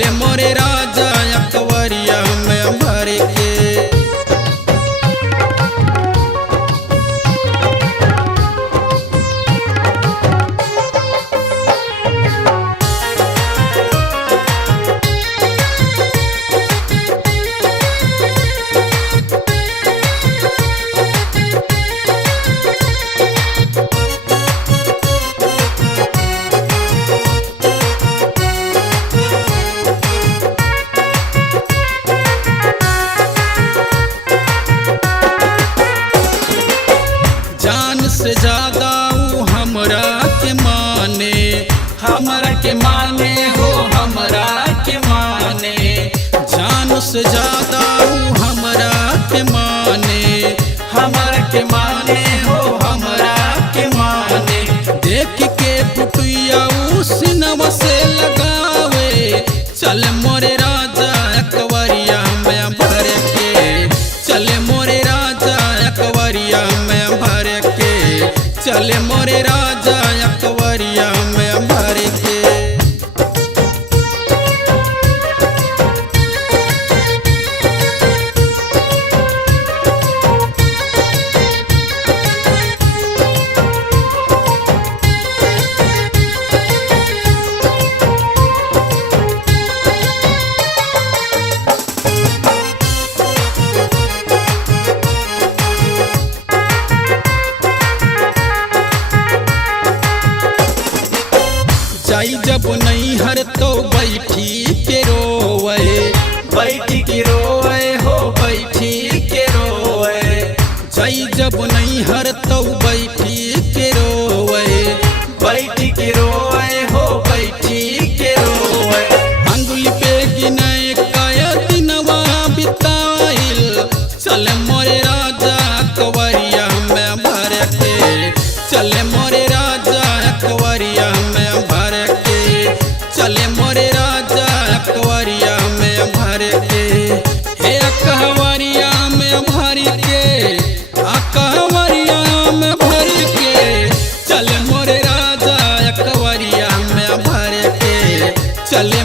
चले मोरे राजा अकबरिया में भर के। जान से ज्यादा ऊ हमरा के माने, हमरा के माने हो हमरा के माने। जान से ज्यादा ऊ हमरा के माने, हमरा के माने हो हमरा के माने। देख के पुटुया ऊ सिनवा से लगावे, चल मोरे राजा अकबरिया में भर के। चले मोरे राजा अकबरिया में भर के। चले मोरे राजा अकबरिया में भर के। जाई जब नहीं हर तो बैठी के रोए, बैठी के रोए हो बैठी के रोए। जाई जब नहीं हर तो बैठी के रोए, बैठी के रोए हो बैठी के रोए। अंगुली पे गिनाए काया दिनवा बिताइल, चल मोरे राजा अकबरिया में भर के। चले मोरे राजा अकबरिया में भर के। चले मोरे राजा अकबरिया में भर के। हे अकबरिया में भर के, अकबरिया में भर के। चले मोरे राजा अकबरिया में भर के। चले